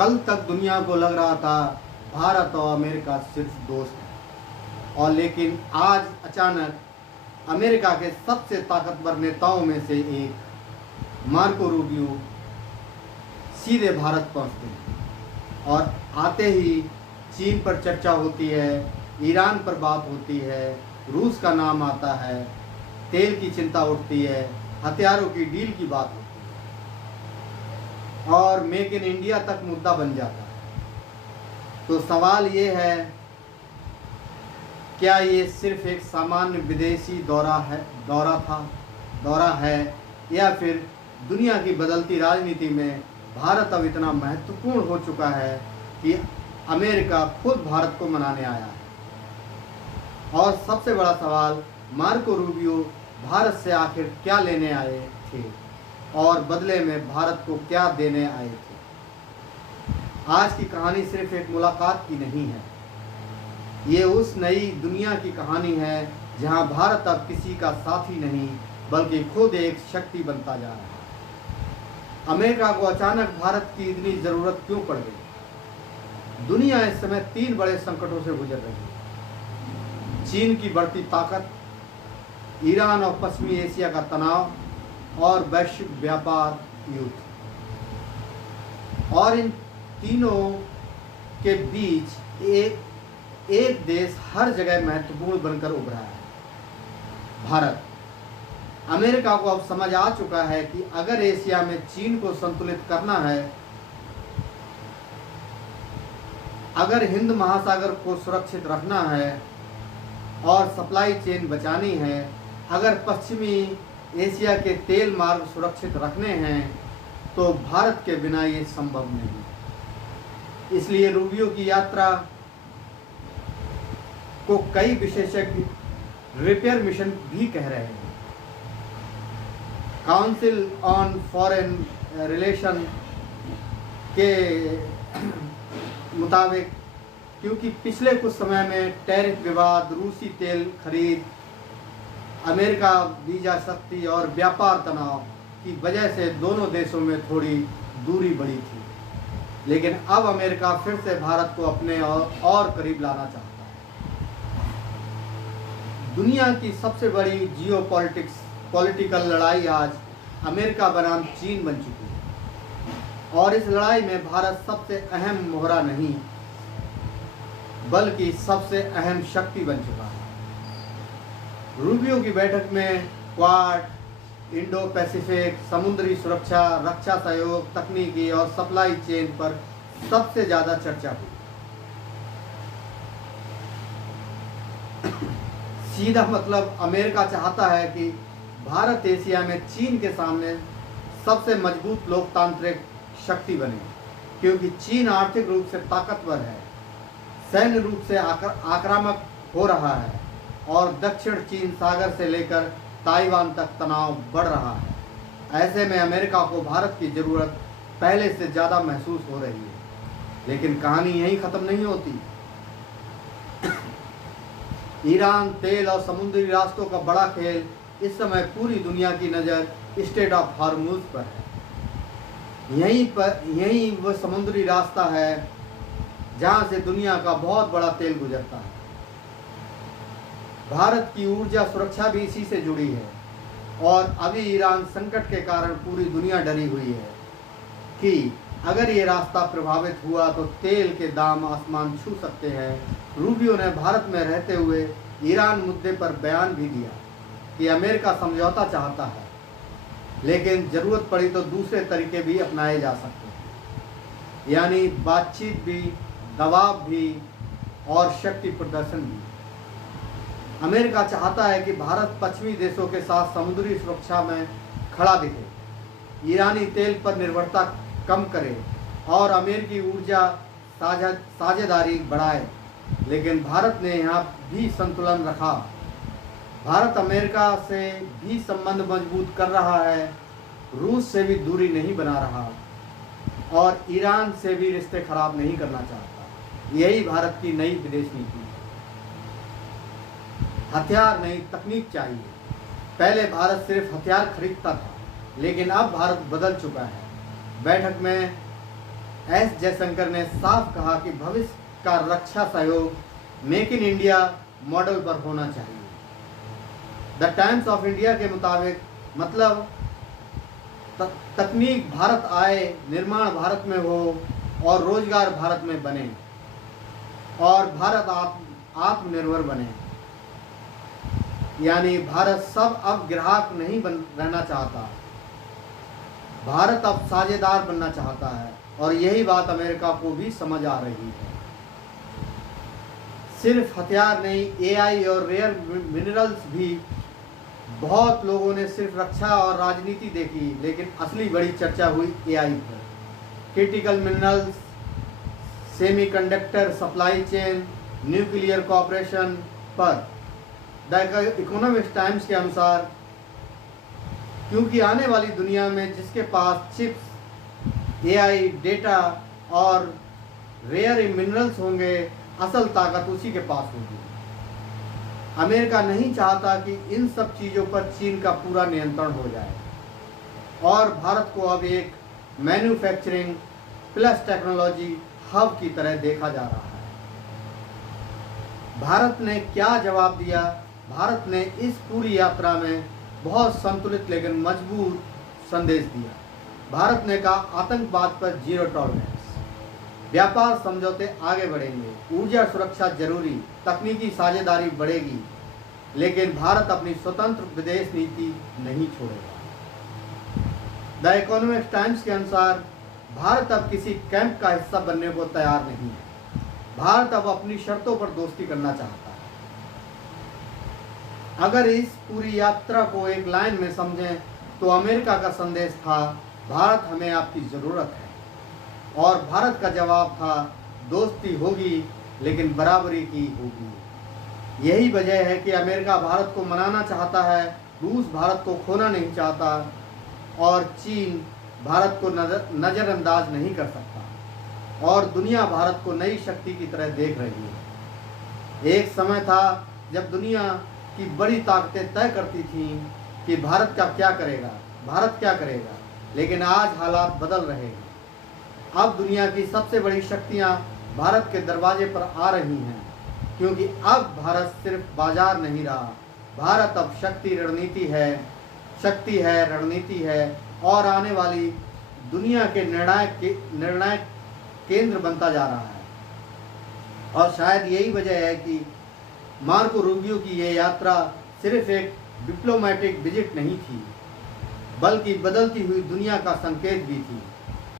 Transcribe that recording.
कल तक दुनिया को लग रहा था भारत और अमेरिका सिर्फ दोस्त हैं, और लेकिन आज अचानक अमेरिका के सबसे ताकतवर नेताओं में से एक मार्को रूबियो सीधे भारत पहुंचते हैं और आते ही चीन पर चर्चा होती है, ईरान पर बात होती है, रूस का नाम आता है, तेल की चिंता उठती है, हथियारों की डील की बात होती है और मेक इन इंडिया तक मुद्दा बन जाता है। तो सवाल ये है, क्या ये सिर्फ एक सामान्य विदेशी दौरा है या फिर दुनिया की बदलती राजनीति में भारत अब इतना महत्वपूर्ण हो चुका है कि अमेरिका खुद भारत को मनाने आया है। और सबसे बड़ा सवाल, मार्को रूबियो भारत से आखिर क्या लेने आए थे और बदले में भारत को क्या देने आए थे। आज की कहानी सिर्फ एक मुलाकात की नहीं है, ये उस नई दुनिया की कहानी है जहां भारत अब किसी का साथी नहीं बल्कि खुद एक शक्ति बनता जा रहा है। अमेरिका को अचानक भारत की इतनी ज़रूरत क्यों पड़ गई? दुनिया इस समय 3 बड़े संकटों से गुजर रही है। चीन की बढ़ती ताकत, ईरान और पश्चिमी एशिया का तनाव और वैश्विक व्यापार युद्ध। और इन तीनों के बीच एक देश हर जगह महत्वपूर्ण बनकर उभरा है, भारत। अमेरिका को अब समझ आ चुका है कि अगर एशिया में चीन को संतुलित करना है, अगर हिंद महासागर को सुरक्षित रखना है और सप्लाई चेन बचानी है, अगर पश्चिमी एशिया के तेल मार्ग सुरक्षित रखने हैं, तो भारत के बिना ये संभव नहीं। इसलिए रूबियो की यात्रा को कई विशेषज्ञ रिपेयर मिशन भी कह रहे हैं। काउंसिल ऑन फॉरेन रिलेशन के मुताबिक, क्योंकि पिछले कुछ समय में टैरिफ विवाद, रूसी तेल खरीद, अमेरिका वीजा सख्ती और व्यापार तनाव की वजह से दोनों देशों में थोड़ी दूरी बढ़ी थी। लेकिन अब अमेरिका फिर से भारत को अपने और करीब लाना चाहता है। दुनिया की सबसे बड़ी पॉलिटिकल लड़ाई आज अमेरिका बनाम चीन बन चुकी है, और इस लड़ाई में भारत सबसे अहम मोहरा नहीं बल्कि सबसे अहम शक्ति बन चुका है। रूबियो की बैठक में क्वाड, इंडो पैसिफिक, समुद्री सुरक्षा, रक्षा सहयोग, तकनीकी और सप्लाई चेन पर सबसे ज़्यादा चर्चा हुई। सीधा मतलब, अमेरिका चाहता है कि भारत एशिया में चीन के सामने सबसे मजबूत लोकतांत्रिक शक्ति बने, क्योंकि चीन आर्थिक रूप से ताकतवर है, सैन्य रूप से आक्रामक हो रहा है और दक्षिण चीन सागर से लेकर ताइवान तक तनाव बढ़ रहा है। ऐसे में अमेरिका को भारत की ज़रूरत पहले से ज़्यादा महसूस हो रही है। लेकिन कहानी यहीं ख़त्म नहीं होती। ईरान, तेल और समुद्री रास्तों का बड़ा खेल इस समय पूरी दुनिया की नज़र स्ट्रेट ऑफ हॉर्मुज़ पर है। यहीं वह समुद्री रास्ता है जहां से दुनिया का बहुत बड़ा तेल गुजरता है। भारत की ऊर्जा सुरक्षा भी इसी से जुड़ी है, और अभी ईरान संकट के कारण पूरी दुनिया डरी हुई है कि अगर ये रास्ता प्रभावित हुआ तो तेल के दाम आसमान छू सकते हैं। रूबियो ने भारत में रहते हुए ईरान मुद्दे पर बयान भी दिया कि अमेरिका समझौता चाहता है, लेकिन ज़रूरत पड़ी तो दूसरे तरीके भी अपनाए जा सकते हैं, यानी बातचीत भी, दबाव भी और शक्ति प्रदर्शन भी। अमेरिका चाहता है कि भारत पश्चिमी देशों के साथ समुद्री सुरक्षा में खड़ा दिखे, ईरानी तेल पर निर्भरता कम करे और अमेरिकी ऊर्जा साझेदारी बढ़ाए। लेकिन भारत ने यहाँ भी संतुलन रखा। भारत अमेरिका से भी संबंध मजबूत कर रहा है, रूस से भी दूरी नहीं बना रहा और ईरान से भी रिश्ते खराब नहीं करना चाहता। यही भारत की नई विदेश नीति है। हथियार नहीं, तकनीक चाहिए। पहले भारत सिर्फ हथियार खरीदता था, लेकिन अब भारत बदल चुका है। बैठक में एस जयशंकर ने साफ कहा कि भविष्य का रक्षा सहयोग मेक इन इंडिया मॉडल पर होना चाहिए। द टाइम्स ऑफ इंडिया के मुताबिक मतलब तकनीक भारत आए, निर्माण भारत में हो और रोजगार भारत में बने और भारत आत्मनिर्भर बने। यानी भारत सब अब ग्राहक नहीं रहना चाहता, भारत अब साझेदार बनना चाहता है और यही बात अमेरिका को भी समझ आ रही है। सिर्फ हथियार नहीं, एआई और रेयर मिनरल्स भी। बहुत लोगों ने सिर्फ रक्षा और राजनीति देखी, लेकिन असली बड़ी चर्चा हुई एआई पर। Critical minerals, semiconductor supply chain, nuclear cooperation पर। द इकोनॉमिक टाइम्स के अनुसार क्योंकि आने वाली दुनिया में जिसके पास चिप्स, एआई, डेटा और रेयर मिनरल्स होंगे, असल ताकत उसी के पास होगी। अमेरिका नहीं चाहता कि इन सब चीज़ों पर चीन का पूरा नियंत्रण हो जाए और भारत को अब एक मैन्युफैक्चरिंग प्लस टेक्नोलॉजी हब की तरह देखा जा रहा है। भारत ने क्या जवाब दिया? भारत ने इस पूरी यात्रा में बहुत संतुलित लेकिन मजबूत संदेश दिया। भारत ने कहा आतंकवाद पर जीरो टॉलरेंस, व्यापार समझौते आगे बढ़ेंगे, ऊर्जा सुरक्षा जरूरी, तकनीकी साझेदारी बढ़ेगी, लेकिन भारत अपनी स्वतंत्र विदेश नीति नहीं छोड़ेगा। द इकोनॉमिक टाइम्स के अनुसार भारत अब किसी कैंप का हिस्सा बनने को तैयार नहीं है। भारत अब अपनी शर्तों पर दोस्ती करना चाहता है। अगर इस पूरी यात्रा को एक लाइन में समझें तो अमेरिका का संदेश था भारत हमें आपकी ज़रूरत है, और भारत का जवाब था दोस्ती होगी लेकिन बराबरी की होगी। यही वजह है कि अमेरिका भारत को मनाना चाहता है, रूस भारत को खोना नहीं चाहता और चीन भारत को नज़रअंदाज नहीं कर सकता और दुनिया भारत को नई शक्ति की तरह देख रही है। एक समय था जब दुनिया की बड़ी ताकतें तय करती थीं कि भारत का क्या करेगा, भारत क्या करेगा, लेकिन आज हालात बदल रहे हैं। अब दुनिया की सबसे बड़ी शक्तियां भारत के दरवाजे पर आ रही हैं, क्योंकि अब भारत सिर्फ बाजार नहीं रहा, भारत अब शक्ति है, रणनीति है और आने वाली दुनिया के निर्णायक केंद्र बनता जा रहा है। और शायद यही वजह है कि मार्को रूबियो की यह यात्रा सिर्फ एक डिप्लोमेटिक विजिट नहीं थी, बल्कि बदलती हुई दुनिया का संकेत भी थी।